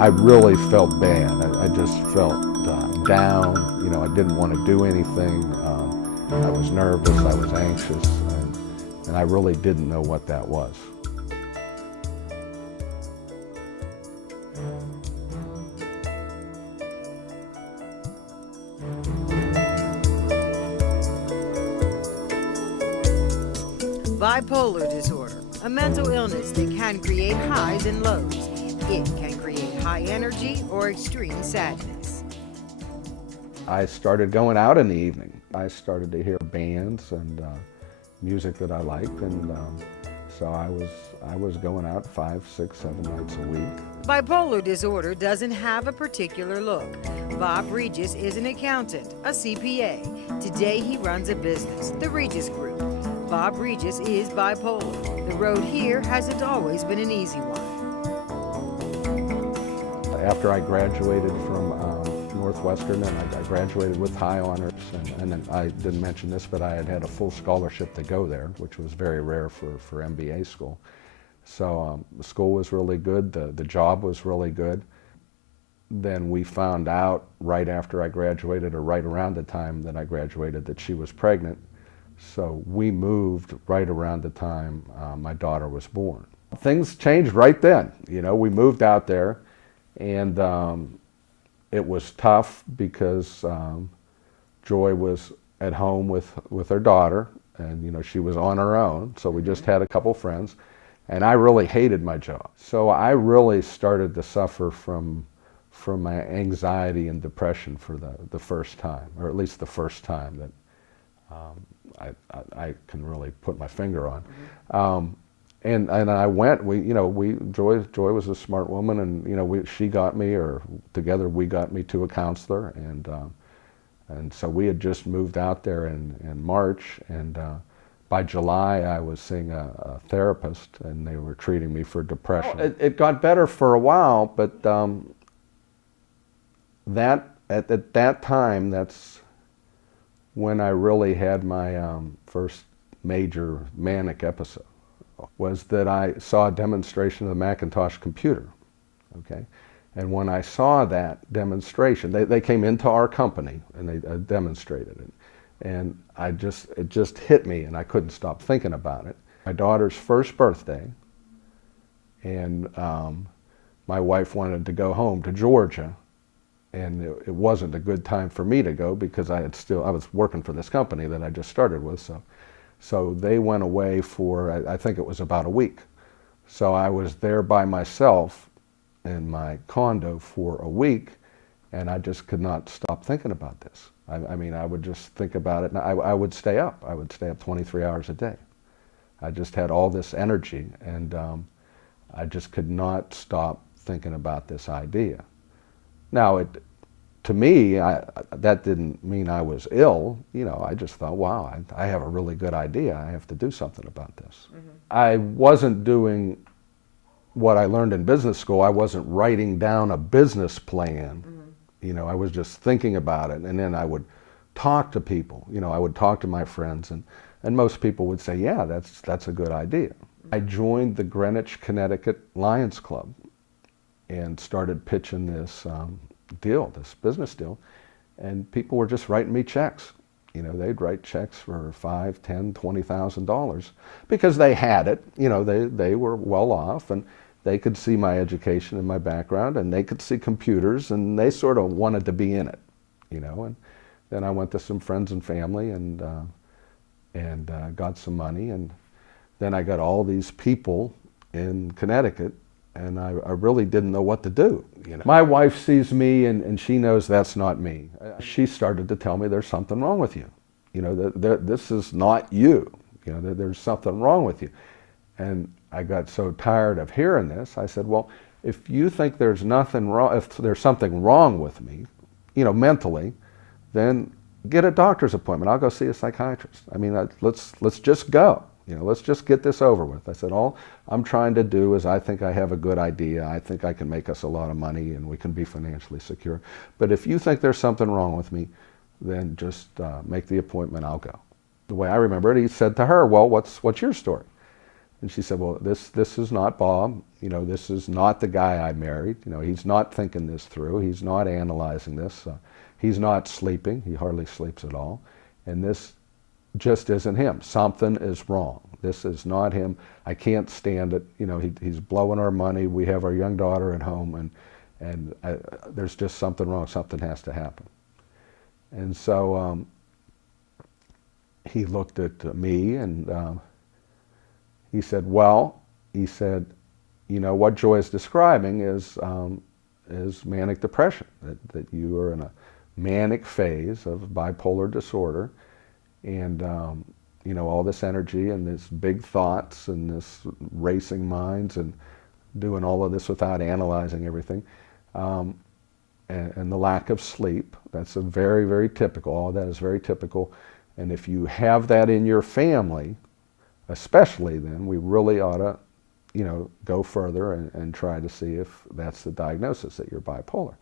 I really felt bad. I just felt down. I didn't want to do anything. I was nervous, I was anxious, and I really didn't know what that was. Bipolar disorder, a mental illness that can create highs and lows. It can create high energy or extreme sadness. I started going out in the evening. I started to hear bands and music that I liked, and so I was going out 5, 6, 7 nights a week. Bipolar disorder doesn't have a particular look. Bob Regis is an accountant, a CPA. Today he runs a business, the Regis Group. Bob Regis is bipolar. The road here hasn't always been an easy one. After I graduated from Northwestern, and I graduated with high honors, and then I didn't mention this, but I had a full scholarship to go there, which was very rare for MBA school. So the school was really good, the job was really good. Then we found out right after I graduated, or right around the time that I graduated, that she was pregnant. So we moved right around the time my daughter was born. Things changed right then. We moved out there, and it was tough because Joy was at home with her daughter, and she was on her own, so we just had a couple friends, and I really hated my job. So I really started to suffer from my anxiety and depression for the first time, or at least the first time that I can really put my finger on. Mm-hmm. And I went. Joy was a smart woman, and she got me, or together we got me to a counselor, and so we had just moved out there in March, and by July I was seeing a therapist, and they were treating me for depression. It got better for a while, but at that time, that's when I really had my first major manic episode. Was that I saw a demonstration of the Macintosh computer, okay? And when I saw that demonstration, they came into our company and they demonstrated it. And it just hit me, and I couldn't stop thinking about it. My daughter's first birthday, and my wife wanted to go home to Georgia, and it wasn't a good time for me to go because I was working for this company that I just started with, so they went away for, I think it was about a week. So I was there by myself in my condo for a week, and I just could not stop thinking about this. I would just think about it, and I would stay up. I would stay up 23 hours a day. I just had all this energy, and I just could not stop thinking about this idea. Now, to me, that didn't mean I was ill. I just thought, wow, I have a really good idea. I have to do something about this. Mm-hmm. I wasn't doing what I learned in business school. I wasn't writing down a business plan. Mm-hmm. I was just thinking about it, and then I would talk to people. I would talk to my friends, and most people would say, yeah, that's a good idea. Mm-hmm. I joined the Greenwich, Connecticut Lions Club and started pitching this this business deal, and people were just writing me checks. They'd write checks for $5,000, $10,000, $20,000 because they had it. They were well off, and they could see my education and my background, and they could see computers, and they sort of wanted to be in it. And then I went to some friends and family and got some money, and then I got all these people in Connecticut, and I really didn't know what to do. My wife sees me, and she knows that's not me. She started to tell me, there's something wrong with you. This is not you. There's something wrong with you. And I got so tired of hearing this, I said, well, if you think there's nothing wrong, if there's something wrong with me, mentally, then get a doctor's appointment. I'll go see a psychiatrist. Let's just go. Let's just get this over with. I said, all I'm trying to do is I think I have a good idea. I think I can make us a lot of money and we can be financially secure. But if you think there's something wrong with me, then just make the appointment, I'll go. The way I remember it, he said to her, well, what's your story? And she said, well, this is not Bob. This is not the guy I married. He's not thinking this through. He's not analyzing this. He's not sleeping. He hardly sleeps at all. And this just isn't him. Something is wrong. This is not him. I can't stand it. He's blowing our money. We have our young daughter at home, and there's just something wrong. Something has to happen. And so he looked at me and he said, well, what Joy is describing is manic depression, that you are in a manic phase of bipolar disorder, and all this energy and this big thoughts and this racing minds and doing all of this without analyzing everything, and the lack of sleep. That's a very, very typical. All that is very typical. And if you have that in your family, especially, then we really ought to, go further and try to see if that's the diagnosis, that you're bipolar.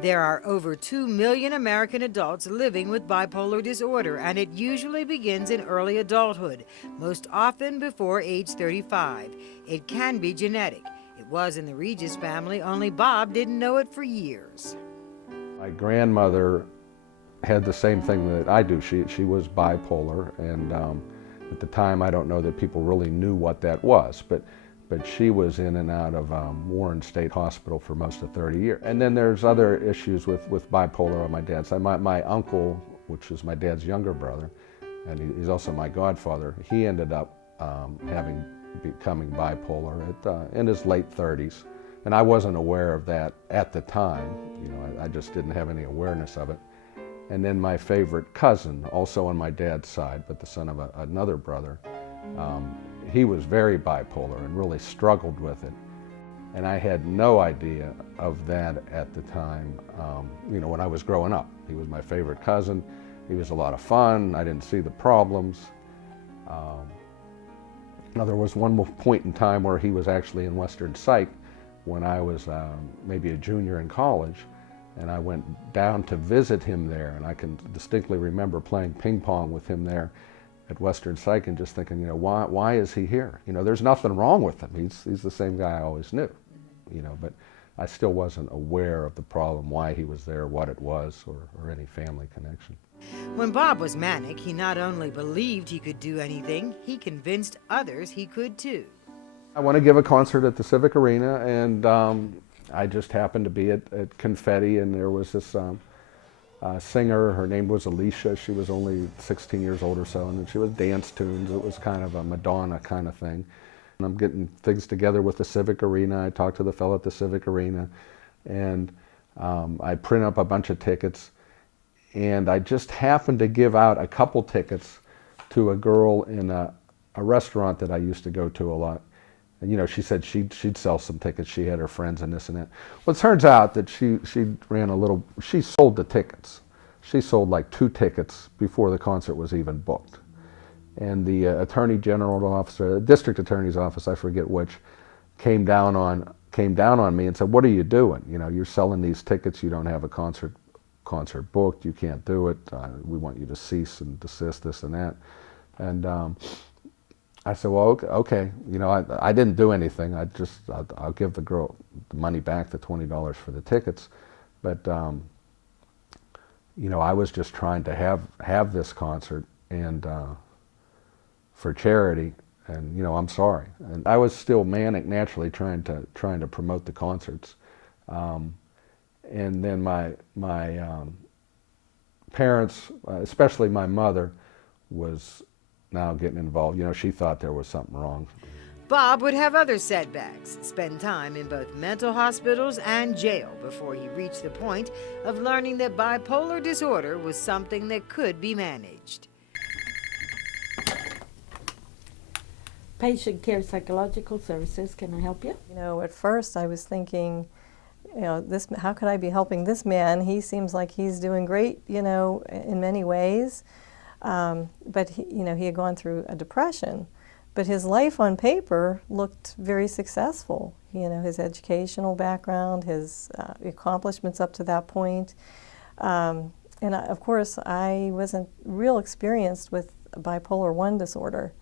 There are over 2 million American adults living with bipolar disorder, and it usually begins in early adulthood, most often before age 35. It can be genetic. It was in the Regis family, only Bob didn't know it for years. My grandmother had the same thing that I do. She was bipolar, and at the time, I don't know that people really knew what that was, but she was in and out of Warren State Hospital for most of 30 years. And then there's other issues with bipolar on my dad's side. My uncle, which is my dad's younger brother, and he's also my godfather, he ended up becoming bipolar in his late 30s. And I wasn't aware of that at the time. I just didn't have any awareness of it. And then my favorite cousin, also on my dad's side, but the son of another brother, he was very bipolar and really struggled with it. And I had no idea of that at the time, when I was growing up. He was my favorite cousin. He was a lot of fun. I didn't see the problems. Now, there was one point in time where he was actually in Western Psych when I was maybe a junior in college. And I went down to visit him there, and I can distinctly remember playing ping pong with him there at Western Psych and just thinking, why is he here? There's nothing wrong with him. He's the same guy I always knew, but I still wasn't aware of the problem, why he was there, what it was, or any family connection. When Bob was manic, he not only believed he could do anything, he convinced others he could too. I want to give a concert at the Civic Arena, and I just happened to be at Confetti, and there was this singer. Her name was Alicia. She was only 16 years old or so, and she was dance tunes. It was kind of a Madonna kind of thing. And I'm getting things together with the Civic Arena. I talked to the fellow at the Civic Arena, and I print up a bunch of tickets, and I just happened to give out a couple tickets to a girl in a restaurant that I used to go to a lot. And she said she'd sell some tickets. She had her friends and this and that. Well, it turns out that she sold the tickets. She sold like 2 tickets before the concert was even booked. And the Attorney General office, the District Attorney's office, I forget which, came down on me and said, "What are you doing? You're selling these tickets. You don't have a concert booked. You can't do it. We want you to cease and desist, this and that." And I said, "Well, okay. I didn't do anything. I'll give the girl the money back, the $20 for the tickets." But I was just trying to have this concert and for charity, and I'm sorry. And I was still manic naturally, trying to promote the concerts. And then my parents, especially my mother, was now getting involved. She thought there was something wrong. Bob would have other setbacks, spend time in both mental hospitals and jail before he reached the point of learning that bipolar disorder was something that could be managed. Patient Care Psychological Services, can I help you? At first I was thinking, how could I be helping this man? He seems like he's doing great, in many ways. But he had gone through a depression, but his life on paper looked very successful. His educational background, his accomplishments up to that point. Of course, I wasn't real experienced with bipolar I disorder.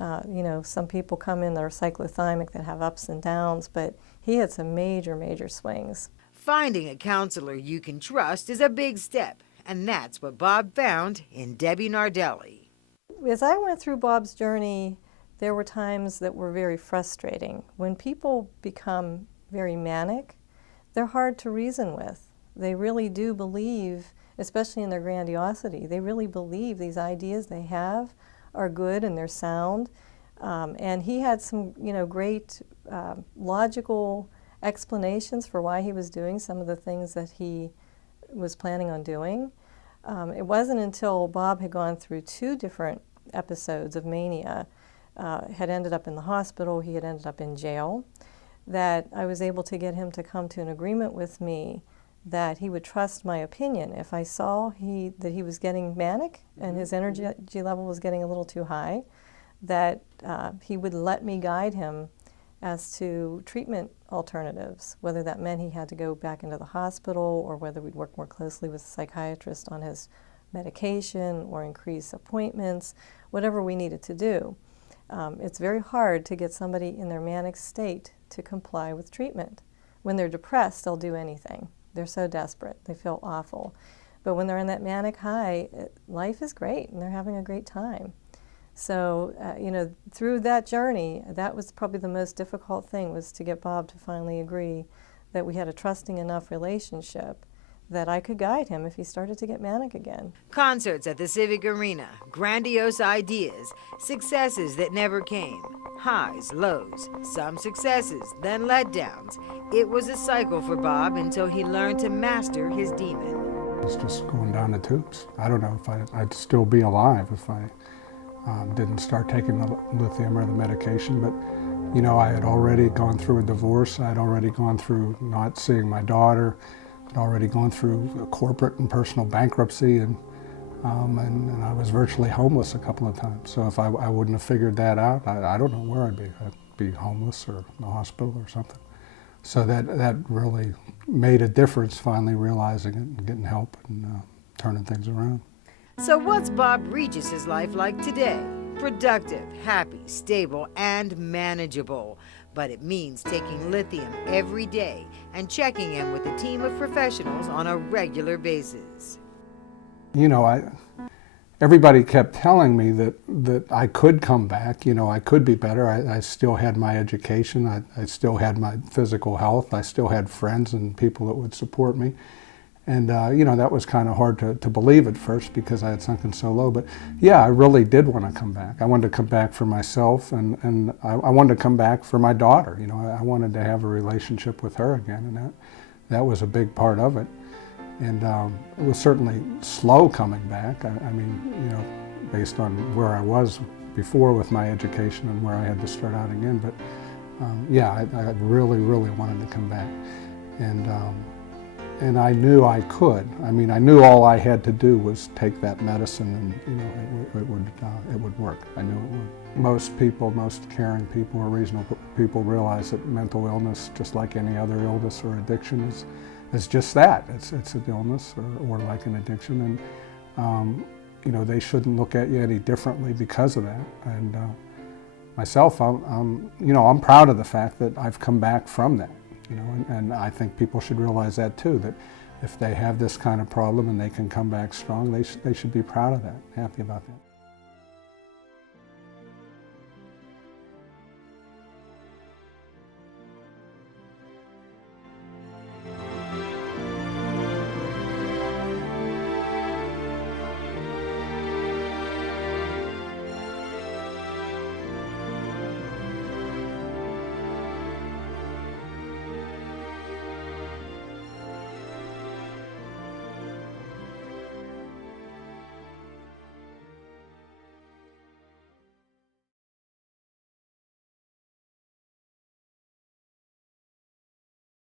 You know, some people come in that are cyclothymic that have ups and downs, but he had some major, major swings. Finding a counselor you can trust is a big step, and that's what Bob found in Debbie Nardelli. As I went through Bob's journey, there were times that were very frustrating. When people become very manic, they're hard to reason with. They really do believe, especially in their grandiosity, they really believe these ideas they have are good and they're sound. And he had some, you know, great logical explanations for why he was doing some of the things that he was planning on doing. It wasn't until Bob had gone through 2 different episodes of mania, had ended up in the hospital, he had ended up in jail, that I was able to get him to come to an agreement with me that he would trust my opinion. If I saw that he was getting manic and his energy level was getting a little too high, that he would let me guide him as to treatment alternatives, whether that meant he had to go back into the hospital or whether we'd work more closely with a psychiatrist on his medication or increase appointments, whatever we needed to do. It's very hard to get somebody in their manic state to comply with treatment. When they're depressed, they'll do anything. They're so desperate. They feel awful. But when they're in that manic high, life is great and they're having a great time. So, you know, through that journey, that was probably the most difficult thing, was to get Bob to finally agree that we had a trusting enough relationship that I could guide him if he started to get manic again. Concerts at the Civic Arena, grandiose ideas, successes that never came, highs, lows, some successes, then letdowns. It was a cycle for Bob until he learned to master his demon. It's just going down the tubes. I don't know if I'd still be alive if I didn't start taking the lithium or the medication, but you know, I had already gone through a divorce, I had already gone through not seeing my daughter, I'd already gone through a corporate and personal bankruptcy, and I was virtually homeless a couple of times. So if I wouldn't have figured that out, I don't know where I'd be. I'd be homeless or in the hospital or something. So that really made a difference, finally realizing it and getting help and turning things around. So what's Bob Regis's life like today? Productive, happy, stable, and manageable. But it means taking lithium every day and checking in with a team of professionals on a regular basis. You know, everybody kept telling me that I could come back, you know, I could be better. I still had my education, I still had my physical health, I still had friends and people that would support me. And, you know, that was kind of hard to believe at first because I had sunken so low. But, yeah, I really did want to come back. I wanted to come back for myself, and I wanted to come back for my daughter. You know, I wanted to have a relationship with her again, and that was a big part of it. And it was certainly slow coming back. I mean, you know, based on where I was before with my education and where I had to start out again. But, yeah, I really, really wanted to come back. And I knew I could. I mean, I knew all I had to do was take that medicine, and you know, it would work. I knew it would. Most people, most caring people or reasonable people realize that mental illness, just like any other illness or addiction, is just that. It's an illness or like an addiction, and you know, they shouldn't look at you any differently because of that. And myself, I'm proud of the fact that I've come back from that. You know, and I think people should realize that too, that if they have this kind of problem and they can come back strong, they should be proud of that, happy about that.